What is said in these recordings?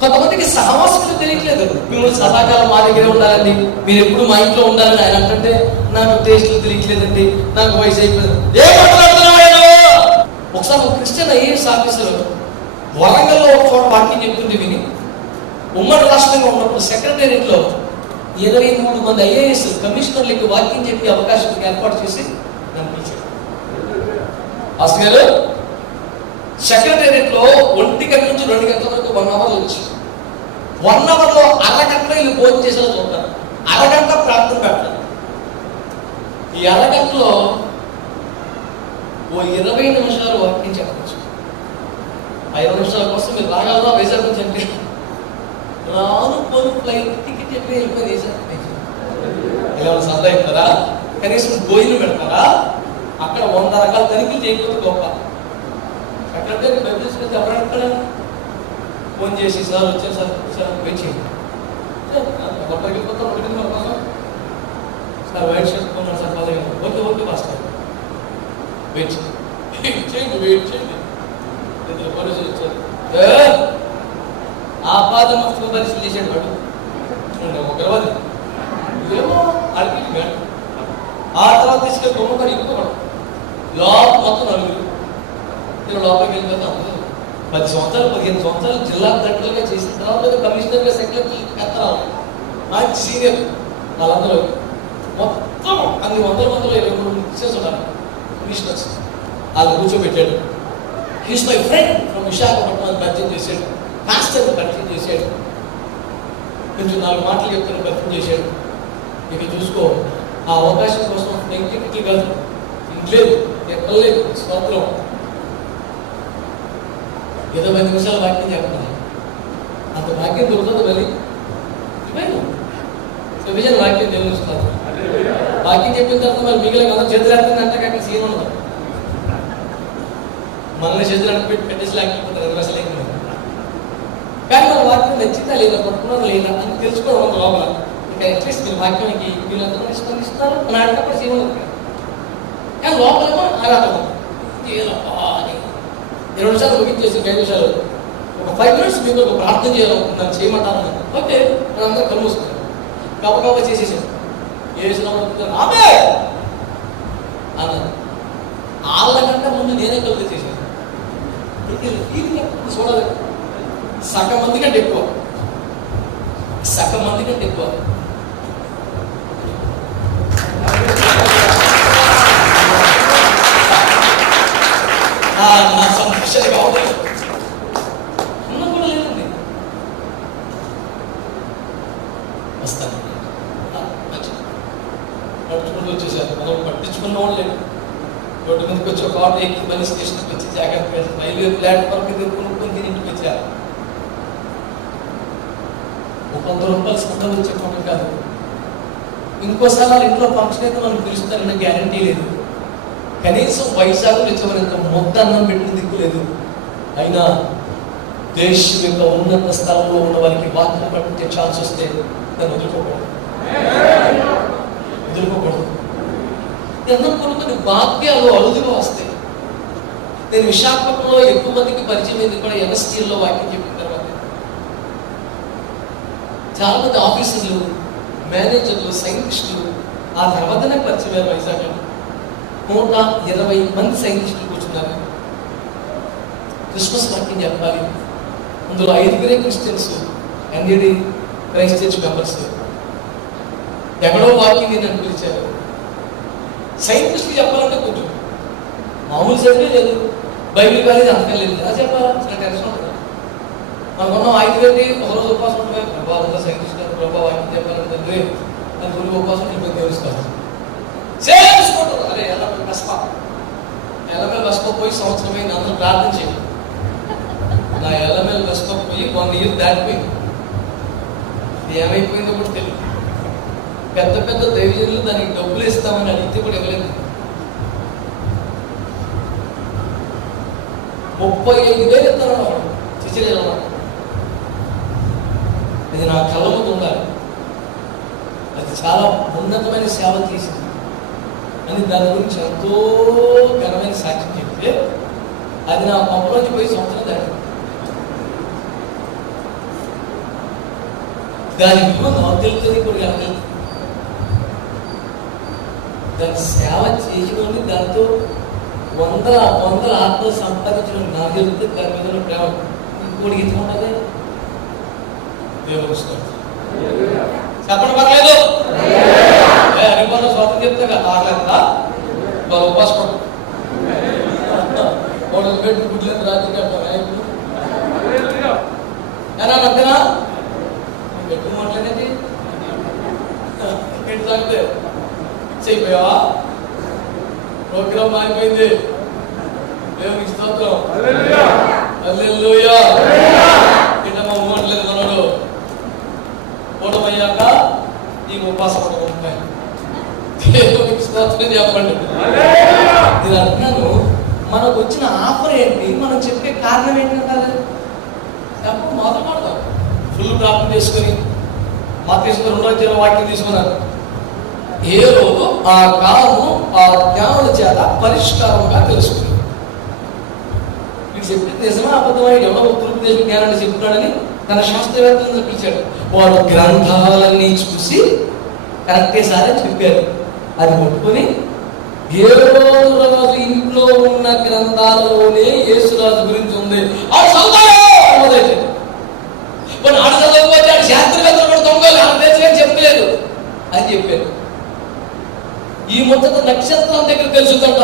కొంతమందికి సహవాసం తెలియట్లేదు. మిమ్మల్ని సదాకాలం మా దగ్గరే ఉండాలండి, మీరు ఎప్పుడు మా ఇంట్లో ఉండాలని ఆయన అంటే, నాకు టేస్ట్లు తెలియట్లేదండి, నాకు వయసు అయిపోయింది. ఏం మాట్లాడుతున్నావు? ఒకసారి ఒక క్రిస్టియన్ ఐఏఎస్ ఆఫీసర్ వరంగల్లో ఒక చోట వాక్యం చెప్తుంటే విని, ఉమ్మడి రాష్ట్రంగా ఉన్నప్పుడు సెక్రటేరియట్లో 23 మంది ఐఏఎస్ కమిషనర్లకు వాక్యం చెప్పే అవకాశం ఏర్పాటు చేసి నన్ను పిలిచాడు. అసలు గారు సెక్రటేరియట్లో 1 గంట నుంచి 2 గంటల వరకు 1 అవర్ వచ్చి 1 అవర్లో అరగంట వీళ్ళు భోజనం చేసేలా చూడతారు, అరగంట ప్రార్థన పెడతారు. ఈ అరగంటలో ఓ 20 నిమిషాలు వాక్యం చెప్పచ్చు. ఆ 20 నిమిషాల కోసం మీరు రాగలరా వైజాగ్ నుంచి అంటే రాను పోను ఫ్లైట్ టికెట్ చెప్పి వెళ్ళిపోయి ఇలా సరదా అవుతారా? కనీసం భోజనం పెడతారా? అక్కడ 100 రకాల తనిఖీలు చేయకపోతే గొప్ప. అక్కడికే బయలుదేరి ఎవరంటారా? ఫోన్ చేసి సార్ వచ్చాను సార్ వెయిట్ చేయండి సార్ వైట్ చేసుకున్నాను సార్ 10 గంటలు. ఓకే మాస్టర్ వెయిట్ చేయండి. ఇద్దరు పోలీసులు వచ్చారు. ఆపాదన పరిస్థితి చేసాడు వాడు ఒకరవది ఏమో అడిగి ఆ తర్వాత తీసుకెళ్ళి బొమ్మగారు ఇంకోవాడు లోపల మొత్తం 4 నేను లోపలికి వెళ్ళిపోతే అందరూ 10 సంవత్సరాలు 15 సంవత్సరాలు జిల్లా కలెక్టర్గా చేసిన తర్వాత కమిషనర్గా సెక్రటరీ ఎత్తరాలి మంచి సీనియర్ వాళ్ళందరూ మొత్తం అన్ని 100 చేస్తున్నారు కమిషనర్స్. వాళ్ళు కూర్చోబెట్టాడు. He's my friend from Visakhapatnam పరిచయం చేశాడు. మాస్టర్ని పరిచయం చేశాడు. కొంచెం 4 మాటలు చెప్తాను పరిచయం చేశాడు. ఇక చూసుకో, ఆ అవకాశం కోసం నెగిటివిటీ కాదు, ఇంట్లేదు ఎక్కలేదు స్తోత్రం 20 నిమిషాలు వాక్యం చెప్పాలి. అంత వాక్యం దొరుకుతుంది. మళ్ళీ విజయన వాక్యం తెలుస్తుంది. వాక్యం చెప్పిన తర్వాత మరి మిగిలిన కదా చేతులేస్తుంది అంటే అక్కడ సీన్ ఉండదు. మనల్ని చేతులు అంటే పెట్టేసి లేకపోతారు అసలు కానీ మన వాక్యం నచ్చిందా లేదా, పట్టుకున్నదా లేదా అని తెలుసుకోవడం లోపల. ఇంకా అట్లీస్ట్ మీరు వాక్యానికి వీళ్ళందరూ స్పందిస్తున్నారు అని ఆడినప్పుడు సీన్ ఉండదు. కానీ లోపలేమో ఆరాధన 20 నిమిషాలు ముగించేసి 5 నిమిషాలు ఒక 5 మినిట్స్ మీకు ఒక ప్రార్థన చేయాలనుకుంటున్నాను, చేయమంటాను. ఓకే నేను అందరూ కలుమూస్తున్నాను. గబగబా చేసేసాను. ఏ విషయంలో ఆమె అన్నది. వాళ్ళకంటే ముందు నేనే కలుగు చేశాను. చూడాలి, సగం మంది కంటే ఎక్కువ నా సంతోషంగా ఉంది. అన్నం కూడా లేదండి. వస్తాను నడుచుకుంటూ వచ్చేసారు. మనం పట్టించుకున్న వాళ్ళు లేదు. రోడ్డు మీదకి వచ్చి ఒక ఆటో ఎక్కి మళ్ళీ స్టేషన్కి వచ్చి జాగ్రత్త రైల్వే ప్లాట్ఫామ్ మీద కొనుక్కొని ఇంటికి వచ్చారు. 100 రూపాయలు సంతం వచ్చే ఫోటో కాదు. ఇంకోసారి వాళ్ళ ఇంట్లో ఫంక్షన్ అయితే మనం పిలుస్తారన్న గ్యారంటీ లేదు. కనీసం వైజాగ్ వచ్చేవారంత మొత్త అన్నం పెట్టిన దిక్కు లేదు. అయినా దేశం యొక్క ఉన్నత స్థలంలో ఉన్న వారికి వాక్యం పట్టించే ఛాన్స్ వస్తే దాన్ని వదులుకోకూడదు. అన్నం కొనుక్కొని వాక్యాలు అరుదుగా వస్తాయి. నేను విశాఖపట్నంలో ఎక్కువ మందికి పరిచయం అయింది కూడా ఎన్ఎస్టీలో వాక్యం చెప్పిన తర్వాత. చాలా మంది ఆఫీసర్లు, మేనేజర్లు, సైంటిస్టులు ఆ తర్వాతనే పరిచయం అయ్యారు. వైజాగ్లో 120 మంది సైంటిస్టులు కూర్చున్నారు. క్రిస్మస్ వాక్యం చెప్పాలి. అందులో 5 Christians, NDD Christ church members. ఎక్కడో వాక్యం నేను పిలిచారు. సైంటిస్ట్కి చెప్పాలంటే కొంచెం మామూలు చదివే లేదు, బైబిల్ కాలేజ్ అంతకం లేదు. ఎలా చెప్పాలా? చాలా టెన్షన్ ఉంటుంది. మనకున్న 5 ఒకరోజు ఉపవాసం ఉంటుంది. ప్రభావ సైంటిస్ట్ గారు ప్రభావ వాక్యం చెప్పాలంటే తండ్రి అని గురి ఉపవాసం ఇప్పుడు తెలుసుకోవాలి. చేసుకుంటారు. అరే ఎల్లమెల్ బస్పా పోయి సంవత్సరం అయింది. అందరూ ప్రార్థన చేయండి. నా ఎల్లమెల్ బస్పా పోయి 1 year దాటిపోయింది. ఏమైపోయిందో కూడా తెలియదు. పెద్ద పెద్ద దైవజనులు దానికి డబ్బులు ఇస్తామని అడిగితే కూడా ఇవ్వలేదు. 35,000 ఇస్తారన్న వాడు చిచిరేల. అది నా కళ్ళ ముందు ఉండాలి. అది చాలా ఉన్నతమైన సేవ చేసింది అని దాని గురించి ఎంతో ఘనమైన సాక్ష్యం చెప్తే అది నా పంపలోంచి పోయి సంవత్సరం దాటి దాని విలువ నాకు తెలుస్తుంది, ఇప్పుడు కాదు. దాని సేవ చేసిన దాంతో వందల ఆత్మలు సంపాదించడం నాకు తెలుస్తుంది. దాని మీద ఉన్న ప్రేమ ఇంకోటి ఇష్టం ఉంటుంది. దేవుడు చెప్పండి, పర్లేదు. అనిపోయిన స్వాతం చెప్తా ఆగలేదా వాళ్ళు ఉపాసం పెట్టి గుడ్లేదు రాత్రి ఎలా మధ్యనా పెట్టు మాట్లాడేది పెట్టి తాగితే అయిపోయావా? ప్రోగ్రామ్ మారిపోయింది. దేవునికి స్తోత్రం. హల్లెలూయా. తినమా ఇవ్వట్లేదు మనోడు. ఓటమయ్యాక ఈ ఉపాసం ఉంటాయి. దేవునికి స్తోత్రం చెప్పండి. నేను అంటున్నాను, మనకు వచ్చిన ఆఫర్ ఏంటి, మనం చెప్పే కారణం ఏంటంటారు? చెప్పు, మొదలు పడతాం. ఫుల్ ప్రార్థన చేసుకుని మా తీసుకుని 2 రోజుల వాక్యం తీసుకున్నారు. ఏ రోజు ఆ కాలము ఆ జ్ఞానుల చేత పరిష్కారంగా తెలుసుకున్నాడు. వీడు చెప్పింది నిజమా అబద్ధమా? ఎవరో ఉత్తరప్రదేశ్ జ్ఞానాన్ని చెప్తున్నాడని తన శాస్త్రవేత్తలను పిలిచాడు. వాడు గ్రంథాలన్నీ చూసి కరెక్టే సారే చెప్పారు. అది పట్టుకొని యేసురాజు ఇంట్లో ఉన్న గ్రంథాలలోనే యేసురాజు గురించి ఉంది. ఆడు చదువుతాడు. ఆడు చదవకపోతే ఆడు శాస్త్రవేత్తలు కూడా దొంగలు అని చెప్పలేదు అని చెప్పారు. ఈ మొత్తం నక్షత్రం దగ్గర తెలుసుదంట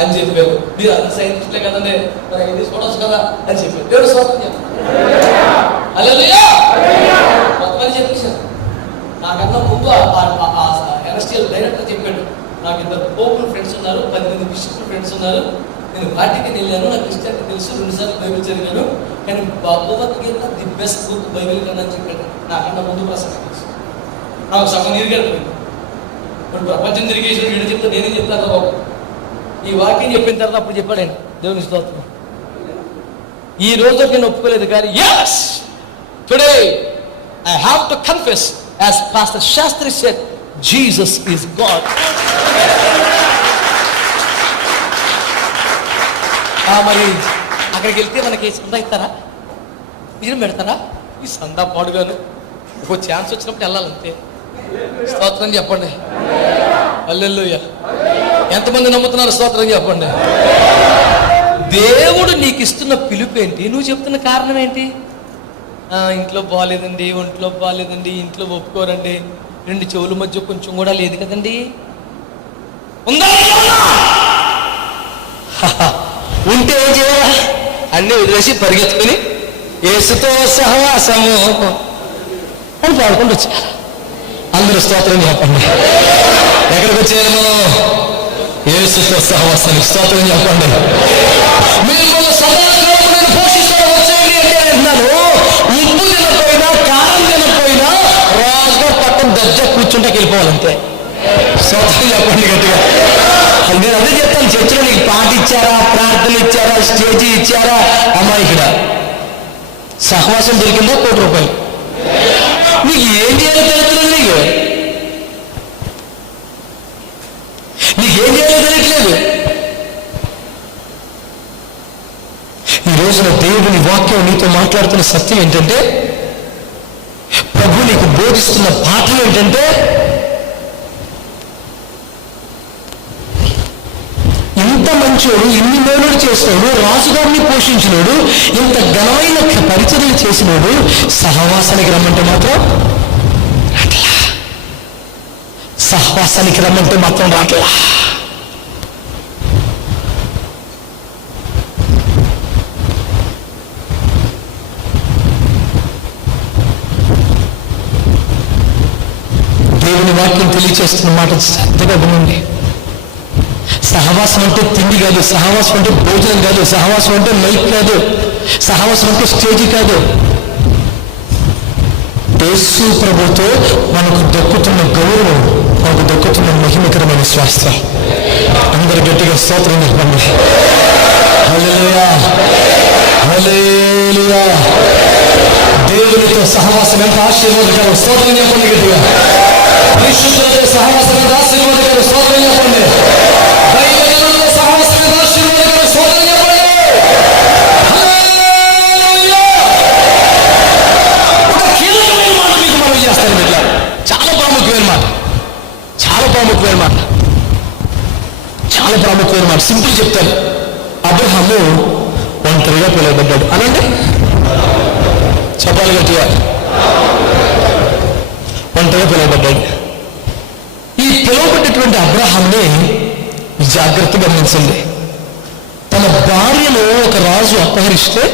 అని చెప్పారు. మీరు అంత సైంటిస్టులే కదండి, మరి ఇది చూడొచ్చు కదా అని చెప్పారు. దేవుడు స్వాతంత్రం చెప్పారు. హల్లెలూయా. మొత్తం చెప్పేశారు. నాకన్నా ముందు ఎన్ఎస్టీఎల్ డైరెక్టర్ చెప్పాడు, నాకు 2 పోపుల్ ఫ్రెండ్స్ ఉన్నారు, 10 మంది బిషప్ ఫ్రెండ్స్ ఉన్నారు. నేను వాటికి వెళ్ళాను, నాకు క్రిస్టియానిటీ తెలుసు, 2 సార్లు బైబిల్ చదివాను, కానీ Bhagavad Gita the best book Bible కన్నా అని చెప్పాడు. నాకన్నా ముందు ప్రసంగం తెలుసు. నాకు సగం నీరుగడిపోయింది. ఇప్పుడు ప్రపంచం తిరిగేసిన వీడు చెప్తే నేనేం చెప్తాను బాబు. ఈ వాక్యం చెప్పిన తర్వాత అప్పుడు చెప్పాడండి. దేవుని స్తోత్రం. ఈ రోజు నేను ఒప్పుకోలేదు, కానీ yes today I have to confess as Pastor Shastri said, Jesus is God. మరి అక్కడికి వెళ్తే మనకి సందా ఇస్తారా, బియ్యం పెడతారా? ఈ సందా పాడుగాను ఒక ఛాన్స్ వచ్చినప్పుడు వెళ్ళాలంతే. స్తోత్రం చెప్పండి. హల్లెలూయా. ఎంతమంది నమ్ముతున్నారు? స్తోత్రం చెప్పండి. దేవుడు నీకు ఇస్తున్న పిలుపు ఏంటి? నువ్వు చెప్తున్న కారణం ఏంటి? ఇంట్లో బాగాలేదండి, ఒంట్లో బాగాలేదండి, ఇంట్లో ఒప్పుకోరండి, 2 చెవుల మధ్య కొంచెం కూడా లేదు కదండి. ఉందా? ఉంటే ఏం చేయాలా? అన్నీ వదిలేసి పరిగెత్తుకుని యేసుతో సహవాసము అని పాడుకుంటూ వచ్చేయాలి. అందరూ స్తోత్రం చెప్పండి. ఎక్కడికి వచ్చేయాలి మనం? యేసుతో సహవాసానికి. స్తోత్రం చెప్పండి. మీరు సదాకాలం పోషిస్తూ వచ్చేయండి అంటే అంటున్నాను. ఉప్పు తినకపోయినా కారం తినకపోయినా రాజుగా పక్కన దర్జా కూర్చుంటే వెళ్ళిపోవాలంతే. స్తోత్రం చెప్పండి గట్టిగా. నేను అదే చెప్తాను, చర్చలో నీకు పాట ఇచ్చారా, ప్రార్థన ఇచ్చారా, స్టేజీ ఇచ్చారా, అమ్మాయి ఇక్కడ సహవాసం దొరికిందా? 1 కోటి రూపాయలు. నీకు ఏం చేయాలో తెలుస్తుంది. నీకేం చేయాలో తెలియట్లేదు. ఈ రోజున దేవుని వాక్యం నీతో మాట్లాడుతున్న సత్యం ఏంటంటే, ప్రభు నీకు బోధిస్తున్న పాఠం ఏంటంటే, ఇంత మంచోడు, ఇన్ని మేలుడు చేసినాడు, రాజుగారిని పోషించినాడు, ఇంత ఘనమైన పరిచర్యలు చేసినాడు, సహవాసానికి రమ్మంటే మాత్రం రాట్లా. సహవాసానికి రమ్మంటే మాత్రం రాట్లా. దేవుని వాక్యం తెలియచేస్తున్న మాట శ్రద్ధగా వినండి. సహవాసం అంటే తిండి కాదు, సహవాసం అంటే భోజనం కాదు, సహవాసం అంటే మైక్ కాదు, సహవాసం అంటే స్టేజీ కాదు. యేసు ప్రభుతో మనకు దక్కుతున్న గౌరవం, మనకు దక్కుతున్న మహిమకరమైన స్వాస్థ్యం. అందరు గట్టిగా స్తోత్రం చెప్పండి. హల్లెలూయా, హల్లెలూయా. దేవునితో సహవాసం ఎంత ఆశీర్వాదకరం. స్తోత్రం చెప్పండి గట్టిగా. పరిశుద్ధులతో సహవాసం ఎంత ఆశీర్వాదకరం. స్తోత్రం చెప్పండి. దైవజనులతో సహవాసం ఎంత ఆశీర్వాదకరం. స్తోత్రం చెప్పండి. హల్లెలూయా. ఒక కీలకమైన మాట మీకు మనం చేస్తాం. ప్రాముఖ్యమైన మాట, చాలా ప్రాముఖ్యమైన మాట. సింపుల్ చెప్తాను. అబ్రహాము ఒంటరిగా పిలువబడ్డాడు అనండి, చెప్పాలి గట్టిగా. ఒంటరిగా పిలువబడ్డాడు. ఈ పిలువబడ్డటువంటి అబ్రహాంని జాగ్రత్తగా గమనించండి. తన భార్యను ఒక రాజు అపహరిస్తే,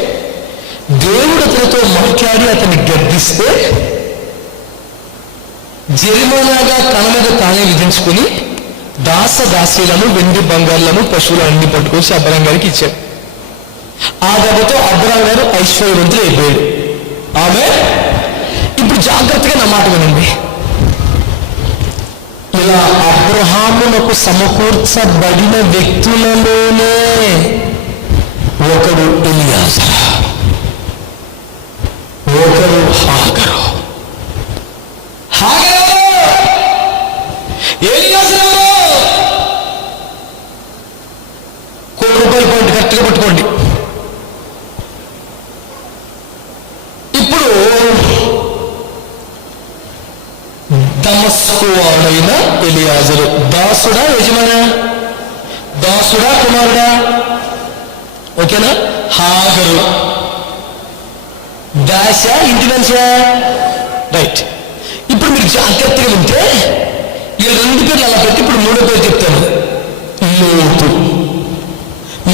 దేవుడు అతనితో మాట్లాడి అతన్ని గద్దిస్తే, జరిమానాగా తన మీద తానే విధించుకుని దాసదాసీలను, వెండి బంగారులను, పశువులన్నీ పట్టుకొచ్చి అబ్రహాం గారికి ఇచ్చాడు. ఆ దెబ్బతో అబ్రహాం గారు ఐశ్వర్యవంతులు అయిపోయాడు. ఆమె ఇప్పుడు జాగ్రత్తగా నా మాట వినండి. ఇలా అబ్రహామునకు సమకూర్చబడిన వ్యక్తులలోనే ఒకడు ఎలియాజరు, ఒకడు హాగరు. ఎలియాజరు ₹1 పాయింట్ కరెక్ట్గా పట్టుకోండి. ఇప్పుడు దమస్కు వాడైన ఎలియాజరు దాసుడా యజమానా? దాసుడా కుమారుడా? ఓకేనా? హాగరు దాస, ఇంటి మనిషా? రైట్. ఇప్పుడు మీరు జాగ్రత్తగా వింటే ఈ 2 పేర్లు అలా పెట్టి ఇప్పుడు 3వ పేరు చెప్తాను. లోతు.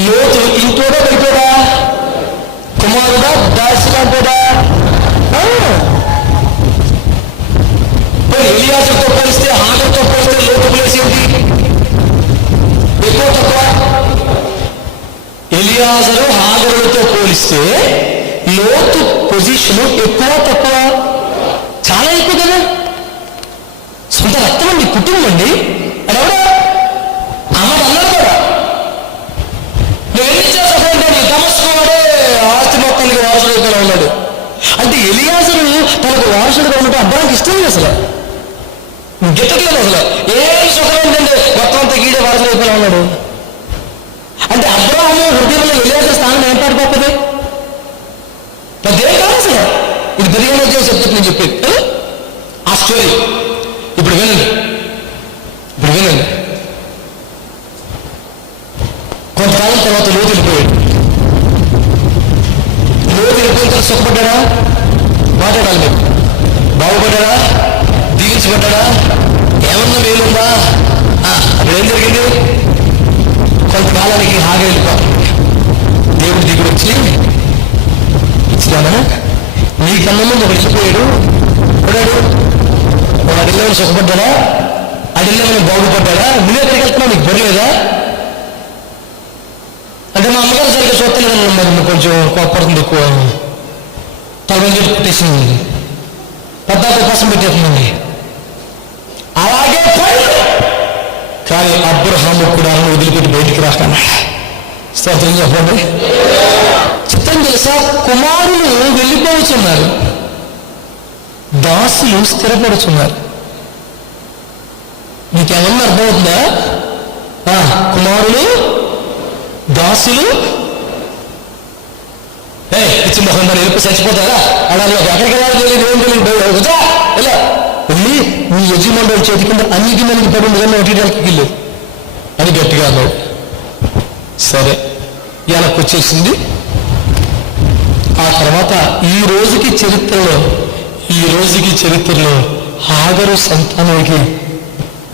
లోతు ఇంటోడా బయటోడా? కుమారుడా దాసుడా కూడా? ఎలియాజరుతో పోలిస్తే, హాగరుతో పోలిస్తే లోతు ప్లేస్ ఏంటి? ఎక్కువ తక్కువ? ఎలియాజరు హాగరులతో పోలిస్తే లోతు పొజిషన్ ఎక్కువ తక్కువ? చాలా ఎక్కువ కదా. సొంత రక్తం అండి, కుటుంబం అండి. ఎవడా అమ్మ అన్నాడు కదా, నువ్వు చేస్తానంటే దమస్కు వాడే ఆస్తి మొత్తానికి వారసుడుగా ఉన్నాడు అంటే ఎలియాజరు తనకు వారసుడుగా ఉన్నట్టు అబ్రహాంకి ఇష్టం లేదు. అసలు గిట్టట్లేదు. అసలు ఏ సుఖం ఏంటంటే మొత్తం అంతా గీడే వారసుడుగా ఉన్నాడు అంటే అబ్రహాము హృదయంలో ఎలియాజరు స్థానం ఏం పడిపోతుంది? పెద్దేం కాదు అసలు. ఇది 15వ అధ్యాయం చెప్తే నేను చెప్పేది ఆ స్టోరీ. ఇప్పుడు వినండి. కొంతకాలం తర్వాత లోతు వెళ్ళిపోయాడు. లోతు వెళ్ళిపోయిన తర్వాత సుఖపడ్డాడా? మాట్లాడాలి మీరు. బాగుపడ్డాడా? దీవించబడ్డాడా? ఏమన్నా మేలుందా? అప్పుడు ఏం జరిగింది? కొంతకాలానికి హాగా వెళ్ళిపోతుంది. దేవుడు దిగుడు వచ్చి ఇచ్చిదామా, నీ కన్నా ముందు ఒకటి వెళ్ళిపోయాడు. ఉన్నాడు వాడు అడిగిన సుఖపడ్డాడా? అడిగిన బాగుపడ్డాడా? నువ్వు ఎక్కడికి వెళ్తున్నావు? నీకు బొరలేదా? అంటే మా అమ్మగారు సరిగ్గా చూస్తలేదన్న, మరి కొంచెం కోపడుతుంది, ఎక్కువ తలవంజి పెట్టేసింది, పెద్ద కోసం పెట్టేస్తుందండి. అలాగే కానీ అబ్రహాము కూడా వదిలిపెట్టి బయటికి రాకన్నా స్తోత్రం చెప్పండి. చిత్తం తెలుసా? కుమారులు వెళ్ళిపోతున్నారు, దాసులు స్థిరపడుతున్నారు. నీకేమన్నా అర్థమవుతుందా? కుమారులు, దాసులు. పిచ్చి మొహం మరి ఎప్పుడు చచ్చిపోతారా? అడాలి ఎక్కడికి వెళ్ళాలి తెలియదు, ఏం తెలియదు. ఇలా వెళ్ళి నీ యజమానుడు చేతి కింద అన్నిటి మనకి పడింది కానీ ఒకటి కిల్లు అని గట్టిగా అన్నాడు. సరే ఇలాకి వచ్చేసింది. ఆ తర్వాత ఈ రోజుకి చరిత్రలో హాగరు సంతానానికి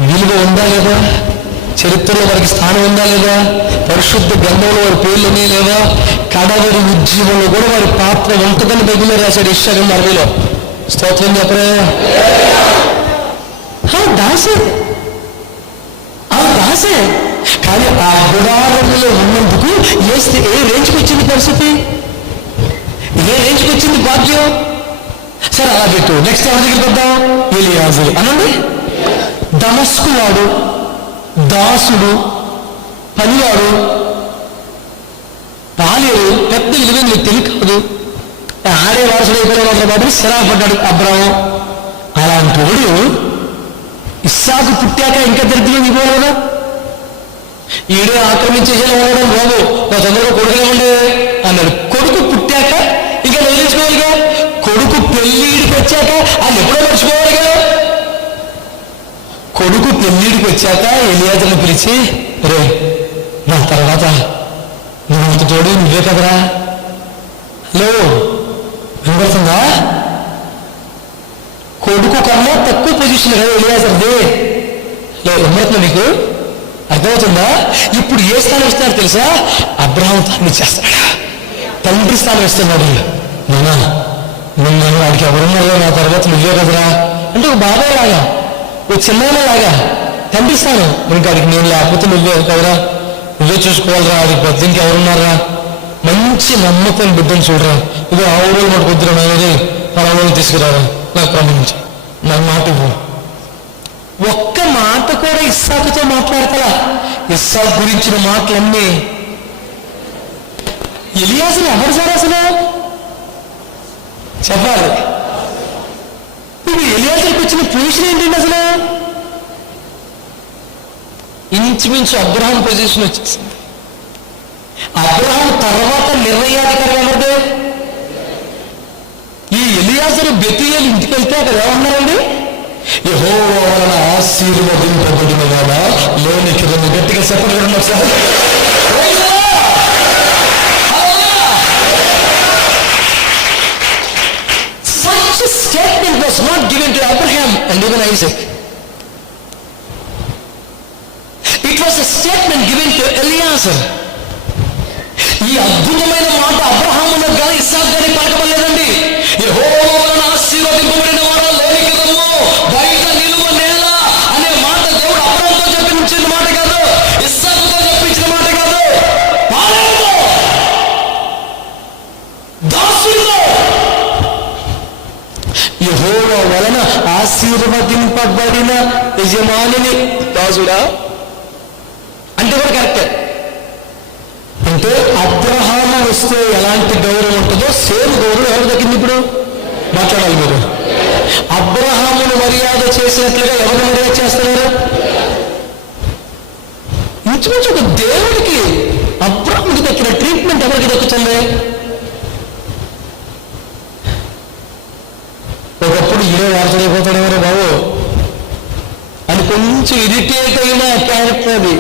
విలువ ఉందా లేదా? చరిత్రలో వారికి స్థానం ఉందా లేదా? పరిశుద్ధ గ్రంథంలో వారి పేర్లునే లేదా? కడవరి ఉద్యమంలో కూడా వారి పాత్ర ఉంటుందని బైబిల్లో రాశాడు యెషయా 40లో. స్తోత్రం చెప్పరా? దాసే కానీ ఆ గుడారంలో ఉన్నందుకు ఏ రేంజ్కి వచ్చింది పరిస్థితి? ఏ రేంజ్కి వచ్చింది భాగ్యం? సరే అలా పెట్టు. నెక్స్ట్ ఎవరి దగ్గరికి వద్దాం? ఎలియాజరు అనండి. దమస్కు వాడు, దాసుడు, పనివాడు, పాలేరు, పెద్ద విలువ నీకు తెలియదు. ఆడే వారసుడు అయిపోయిన బాబు స్థిరపడ్డాడు అబ్రాహం. అలాంటి వాడు ఇస్సాకు పుట్టాక ఇంకా దరిద్రం ఇవ్వాలి కదా. ఈడే ఆక్రమించేసేలా ఉండడం బాబు, నా తొందరగా కొడుకునే ఉండే అన్నాడు. కొడుకు పుట్టాక ఇంకా వదిలించుకోవాలిగా. కొడుకు పెళ్ళిడికి వచ్చాక ఆయన ఎప్పుడో మర్చిపోవాలిగా. కొడుకు పెళ్ళిడికి వచ్చాక ఎలియాజర్ని పిలిచి, రే నా తర్వాత నువ్వు అంత తోడు నువ్వే కదరా. హలో, వినబడుతుందా? కొడుకు కన్నా తక్కువ పొజిషన్ కదా ఎలియాజర్ది. వినబడుతుందా మీకు? అర్థమవుతుందా? ఇప్పుడు ఏ స్థానం ఇస్తున్నాడు తెలుసా? అబ్రహాం స్థానం ఇచ్చేస్తాడా, తండ్రి స్థానం ఇస్తున్నాడు. నానా నన్ను వాడికి ఎవరున్నారో నా తర్వాత నువ్వే కదరా అంటే ఒక బాబాయ్ లాగా, ఓ చిన్నాన్న లాగా తండ్రి స్థానం. ఇంకాడికి నేను లేకపోతే నువ్వే కదరా, నువ్వే చూసుకోవాలరా, అది పెద్ద ఇంకెవరున్నారా, మంచి నమ్మకం బిడ్డను చూడరా, ఇదో ఆ ఊళ్ళో మాట కుదురు నాయనది పలానా తీసుకురారా, నాకు ప్రమాణించి నాకు మాట ఇవ్వు. ఒక్క మాట కూడా ఇస్సాకుతో మాట్లాడతా. ఇస్సాకు గురించిన మాటలన్నీ ఎలియాజరు ఎవరు సార్ అసలు చెప్పాలి. ఇప్పుడు ఎలియాజర్కి వచ్చిన పొజిషన్ ఏంటండి అసలు? ఇంచుమించు అబ్రహాం పొజిషన్ వచ్చేసింది. అబ్రహాం తర్వాత నిర్ణయాధికారి ఎవరిదే? ఈ ఎలియాజరు బెతూయేలు ఇంటికి వెళ్తే అక్కడ ఏమన్నారండి? యెహోవా వలన ఆశీర్వదింపబడిన వాడా లోనికి రెండు గట్టిగా చెప్పడం ఒకసారి. Such a statement was not given to Abraham and even Isaac. It was a statement given to Eliezer. ఈ అద్భుతమైన మాట అబ్రహామునకు కానీ ఇస్సాకు కానీ పలకబడలేదండి. యెహోవా వలన ఆశీర్వదింపబడిన వాడా లోనికి రమ్ము, బయట నిలువ నేల అనే మాట దేవుడు అబ్రహాముతో చెప్పించిన మాట కాదు, ఇస్సాకుతో చెప్పించిన మాట కాదు. పాలేరుతో, దాసుడితో యెహోవా వలన ఆశీర్వదింపబడిన యజమానిని దాసుడా అంటే కూడా కరెక్టే. అంటే అబ్రహాము వస్తే ఎలాంటి గౌరవం ఉంటుందో సేమ్ గౌరవం ఎవరు దక్కింది? ఇప్పుడు మాట్లాడాలి మీరు. అబ్రహామును మర్యాద చేసినట్లుగా ఎవరు మర్యాద చేస్తున్నారు? ఇంచుమించు ఒక దేవుడికి అబ్రహాముకి దక్కిన ట్రీట్మెంట్ ఎవరికి దక్కుతుంది? ఒకప్పుడు ఇదే వార్తలైపోతాడేమో బాబు అని కొంచెం ఇరిటేట్ అయిన క్యారెక్టర్ అది.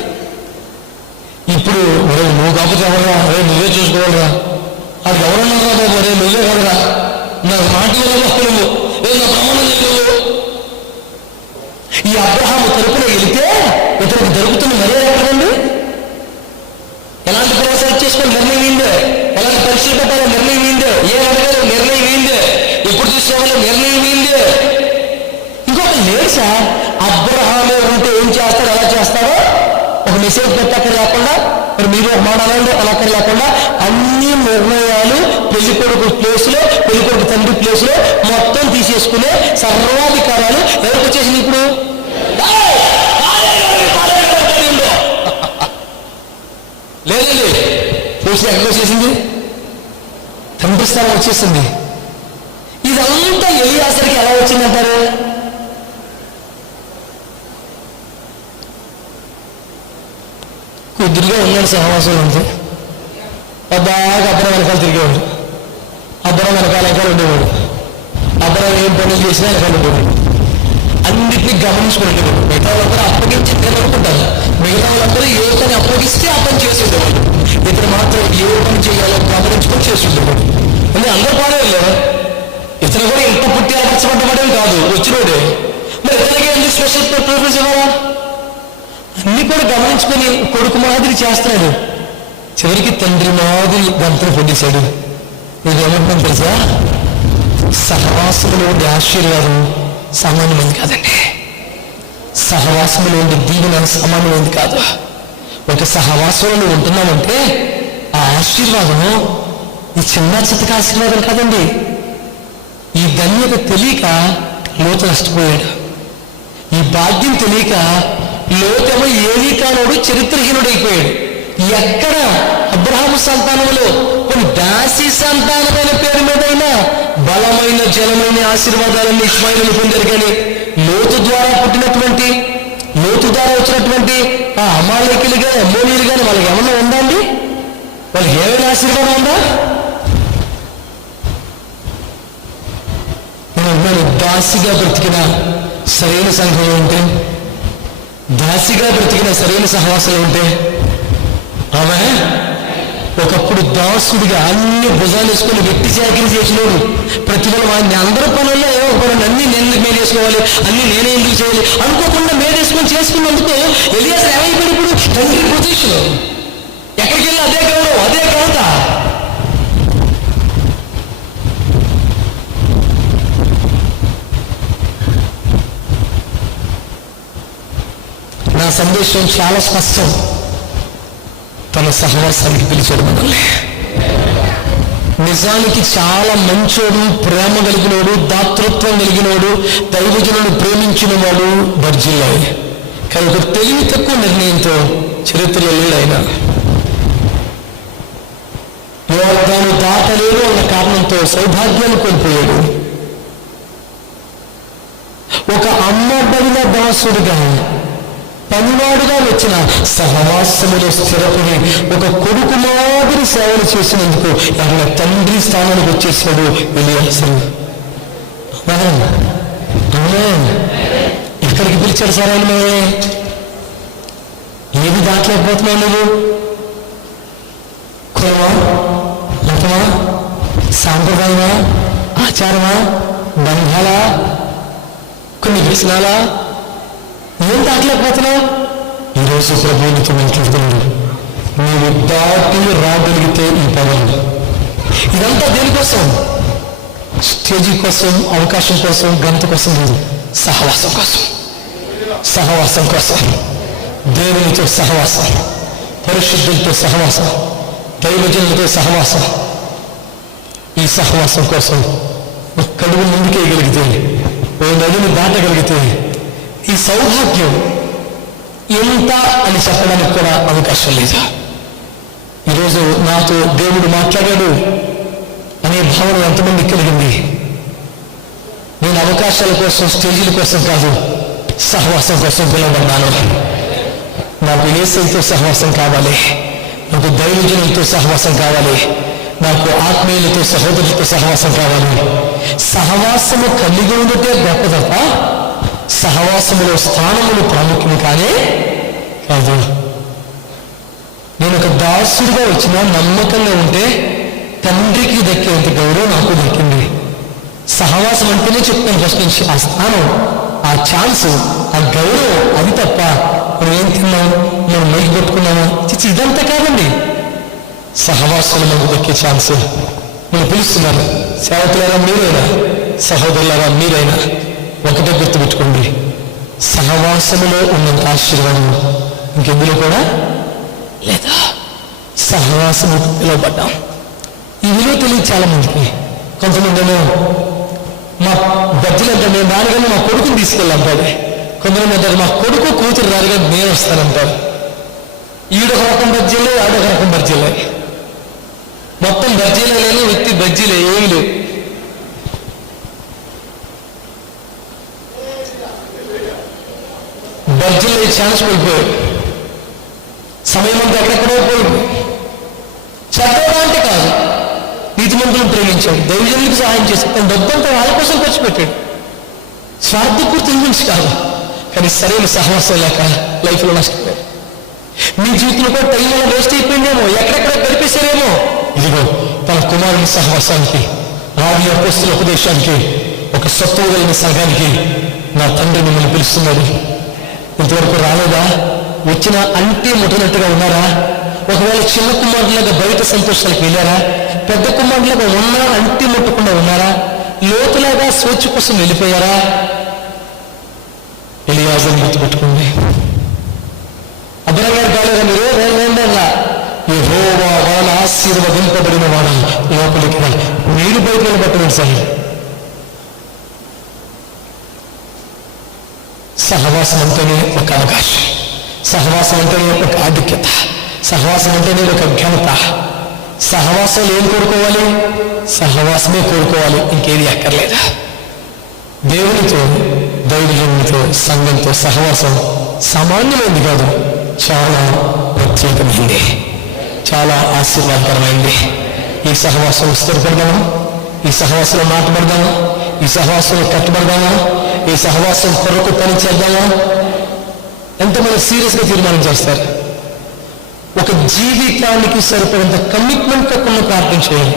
ఇప్పుడు ఒరే నువ్వు కాకపోతే ఎవరురా, అరే నువ్వే చూసుకోవాలరా, అది ఎవరున్నారా బాబు, అరే నువ్వే కదరా, నాకు మాట నువ్వు నా ప్రమాణం చేయలేవు. ఈ అబ్రహాము తరపున వెళితే ఇతనికి దొరుకుతున్న మర్యాద ఎక్కడండి? ఎలాంటి ప్రవేశాలు చేసుకుని నిర్ణయం ఏందే, ఎలాంటి పరీక్షలు పెట్టాలో నిర్ణయం ఏందే, ఏం అడగాలో నిర్ణయం ఏందే, ఎప్పుడు తీసుకోవాలో నిర్ణయం ఏందే. ఇంకొక లేదు సార్, అబ్రహామే ఉంటే ఏం చేస్తాడో ఎలా చేస్తాడో ఒక మెసేజ్ పెట్టక్కడ లేకుండా, మరి మీరు ఒక మాట అనండి అలా అక్కడ లేకుండా అన్ని నిర్ణయాలు పెళ్లికొడుకు ప్లేస్లో, పెళ్లికొడుకు తండ్రి ప్లేస్లో మొత్తం తీసేసుకునే సర్వాధికారాలు ఎవరికి వచ్చేసింది ఇప్పుడు? లేదండి, పోసి ఎక్కడ వచ్చేసింది? తండ్రి స్థానం వచ్చేసింది. ఇదంతా ఎలియాజరుకి ఎలా వచ్చిందంటారు? కుదురుగా ఉన్నాడు సహవాసం అంతే. బాగా అబ్రహం వెనకాల తిరిగేవాడు, అబ్రహం వెనకాల ఉండేవాడు, అబ్రహం ఏం పనులు చేసినా వెనకాల ఉండేవాడు, అన్నిటినీ గమనించుకుంటేవాడు. మిగతా వాళ్ళందరూ అప్పగించి అనుకుంటారు, మిగతా వాళ్ళందరూ ఏ పని అప్పగిస్తే ఆ పని చేసి ఉండేవాడు, ఇతను మాత్రం ఏ పని చేయాలో గమనించుకొని చేసి ఉండేవాడు. అంటే అందరూ పాడేవాళ్ళు, ఇతను కూడా ఇంత పుట్టి అమర్చబడ్డవాడేం కాదు, వచ్చినోడే. మరి ఇతనికి ఎందుకు స్పెషల్ ప్రిఫరెన్స్ ఇవ్వాలా? అన్ని కూడా గమనించుకొని కొడుకు మాదిరి చేస్తున్నాడు. చివరికి తండ్రి మాదిరి గంతలు పొందేశాడు. ఇదేమంటున్నాను తెలుసా? సహవాసములో ఉండే ఆశీర్వాదం సామాన్యమైంది కాదండి. సహవాసములో ఉండే దీవెన సామాన్యమైంది కాదు. ఒక సహవాసంలో ఉంటున్నామంటే ఆ ఆశీర్వాదం ఈ చిన్న చిత్తక ఆశీర్వాదం కాదండి. ఈ ధన్యత తెలియక లోతు నష్టపోయాడు. ఈ భాగ్యం తెలియక లోతేమో ఏమీ కానోడు చరిత్రహీనుడైపోయాడు. ఎక్కడ అబ్రహాము సంతానంలో కొన్ని దాసి సంతానమైన పేరు మీదైనా బలమైన జలమైన ఆశీర్వాదాలన్నీ ఇష్మాయిలు పొందారు. కానీ లోతు ద్వారా పుట్టినటువంటి, లోతు ద్వారా వచ్చినటువంటి ఆ అమాలేకులు కానీ అమ్మోనీయులు కానీ వాళ్ళకి ఏమన్నా ఉందా అండి? వాళ్ళకి ఏమైనా ఆశీర్వాదం ఉందా? నేను దాసిగా బ్రతికిన సరైన సంఘం ఏంటి? దాసిగా బ్రతికిన సరైన సహవాసాలు ఉంటే ఆమె ఒకప్పుడు దాసుడిగా అన్ని భుజాలు వేసుకుని వెట్టి చాకరీ చేసినోడు, ప్రతిఫలం వాడిని అందరూ పనుల్లో ఏమో పనులు అన్ని నేను మేలేసుకోవాలి, అన్ని నేనే ఎందుకు చేయాలి అనుకోకుండా మేలేసుకొని చేసుకున్నందుకు ఎలియాజరు ఏమైపోయాడు? ఇప్పుడు తండ్రి పొజిషన్, ఎక్కడికి వెళ్ళి అదే గౌరవం, అదే ఘనత. నా సందేశం చాలా స్పష్టం. తన సహవాసానికి పిలిచాడు మనల్ని. నిజానికి చాలా మంచోడు, ప్రేమ కలిగినోడు, దాతృత్వం కలిగినోడు, దైవజనుడు ప్రేమించిన వాడు బర్జిల్లై. కానీ ఒక తెలివి తక్కువ నిర్ణయంతో చరిత్రలో లేడు ఆయన. యోర్దాను దాటలేడు అన్న కారణంతో సౌభాగ్యాన్ని కోల్పోయాడు. ఒక అమ్మబడిన దాసుడిగా, పనివాడుగా వచ్చిన సహవాసములో స్థిరపడి ఒక కొడుకు మాదిరి సేవలు చేసినందుకు ఆయన తండ్రి స్థానానికి వచ్చేసాడు ఎలియాజరు. ఎక్కడికి పిలిచాడు సార్ ఆయన? ఏది దాటలేకపోతున్నావు నువ్వు? కులమా, మతమా, సాంప్రదాయమా, ఆచారమా, బంధాలా, కొన్ని వ్యసనాలా? ఏం దాటలేకపోతున్నావు? ఈరోజు ప్రభువునితో మాట్లాడుతున్నాడు. నీవు దాటి రాగలిగితే ఈ పనులు, ఇదంతా దేనికోసం? స్టేజీ కోసం, అవకాశం కోసం, గంత కోసం లేదు, సహవాసం కోసం. సహవాసం కోసం, దేవునితో సహవాసం, పరిశుద్ధులతో సహవాసం, దైవజనులతో సహవాసం. ఈ సహవాసం కోసం కడుగు ముందుకేయగలిగితే, ఓ నదిని దాటగలిగితే ఈ సౌభాగ్యం ఎంత అని చెప్పడానికి కూడా అవకాశం లేదు. ఈరోజు నాతో దేవుడు మాట్లాడాడు అనే భావన ఎంతమంది కలిగింది? నేను అవకాశాల కోసం, స్టేజీల కోసం కాదు, సహవాసం కోసం పిలువబడ్డాను. నాకు యేసుతో సహవాసం కావాలి, నాకు దైవజనులతో సహవాసం కావాలి, నాకు ఆత్మీయులతో, సహోదరులతో సహవాసం కావాలి. సహవాసము కలిగి ఉంటే గొప్ప తప్ప సహవాసములో స్థానములు ప్రాముఖ్యం కానే కాదు. నేను ఒక దాసుడిగా వచ్చినా నమ్మకంగా ఉంటే తండ్రికి దక్కేంత గౌరవం నాకు దక్కింది. సహవాసం అంటేనే చెప్తాను ఫస్ట్ నుంచి, ఆ స్థానం, ఆ ఛాన్స్, ఆ గౌరవం, అది తప్ప మనం ఏం తిన్నాం, మనం మైకి పెట్టుకున్నామా, ఇదంతా కాదండి. సహవాసాలు మనకు దక్కే ఛాన్స్. మనం పిలుస్తున్నారు, సేవకులారా మీరైనా, సహోదరులారా మీరైనా, ఒకటే గుర్తుపెట్టుకోండి, సహవాసములో ఉన్నంత ఆశీర్వాదం ఇంకెందులో కూడా లేదా. సహవాసము పిలువబడ్డాం. ఈ విలువ తెలియదు చాలా మందికి. కొంతమంది ఏమో మా బజ్జీలు అంటే మేము రానుగానే మా కొడుకుని తీసుకెళ్ళంటాడు. కొంతమంది అంటారు మా కొడుకు కూతురు రారుగా నేను వస్తానంటారు. ఈడొక రకం బజ్జీలే, ఆడొక రకం బజ్జీలే, మొత్తం బజ్జీలే లేని వ్యక్తి బజ్జీలే ఏమి లేవు. బజ్జీలో ఈ ఛాన్స్ కోల్పోయాడు. సమయం అంతా ఎక్కడెక్కడో పోయింది. చదవడం అంటే కాదు, నీతిమంతులను ప్రేమించాడు, దైవజనులకు సహాయం చేశాడు, తన డబ్బంతా వాళ్ళ కోసం ఖర్చు పెట్టాడు. స్వార్థపూర్తి నుంచి కాదు, కానీ సరైన సహవాసం లేక లైఫ్లో నష్టపోయాడు. మీ జీవితంలో కూడా టైం వల్ల వేస్ట్ అయిపోయిందేమో, ఎక్కడెక్కడ గడిపేశారేమో. ఇదిగో తన కుమారుని సహవాసానికి, ఆది అపోస్తలుల ఉపదేశానికి, ఒక సత్తువ కలిగిన సంఘానికి నా తండ్రి మిమ్మల్ని పిలుస్తున్నాడు. ఇంతవరకు రాలేదా? వచ్చిన అంటే ముట్టనట్టుగా ఉన్నారా? ఒకవేళ చిన్న కుమారులాగా బయట సంతోషాలకు వెళ్ళారా? పెద్ద కుమారులాగా ఉన్నా అంటే ముట్టకుండా ఉన్నారా? లోతులాగా స్వేచ్ఛ కోసం వెళ్ళిపోయారా? ఎలియాజరు గుర్తుపెట్టుకోండి. అబ్రహాము గారు కాలేదా మీరు? రెండేళ్ళ యెహోవా వలన ఆశీర్వదింపబడిన వాడు లోపలికి రా, మీరు బయట నిలబట్టండి. సహవాసం అంటేనే ఒక అవకాశం, సహవాసం అంటేనే ఒక ఆధిక్యత, సహవాసం అంటేనే ఒక ఘనత. సహవాసాలు ఏం కోరుకోవాలి? సహవాసమే కోరుకోవాలి, ఇంకేది అక్కర్లేదా? దేవునితో, దైవజనునితో, సంఘంతో సహవాసం సామాన్యమైంది కాదు, చాలా ప్రత్యేకమైంది, చాలా ఆశీర్వాదకరమైంది. ఈ సహవాసం స్థిరపడదామా? ఈ సహవాసంలో మాట్లాడదామా? ఈ సహవాసంలో కట్టుబడదామా? ఈ సహవాసం కొరకు పని చేద్దామా? ఎంతమంది సీరియస్గా తీర్మానం చేస్తారు? ఒక జీవితానికి సరిపడంత కమిట్మెంట్తో కొన్ని ప్రార్థన చేయాలి.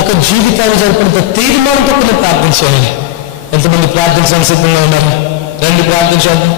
ఒక జీవితానికి సరిపడంత తీర్మానంతో కొన్ని ప్రార్థన చేయాలి. ఎంతమంది ప్రార్థించడానికి సిద్ధంగా ఉన్నారు? రండి ప్రార్థించాలి.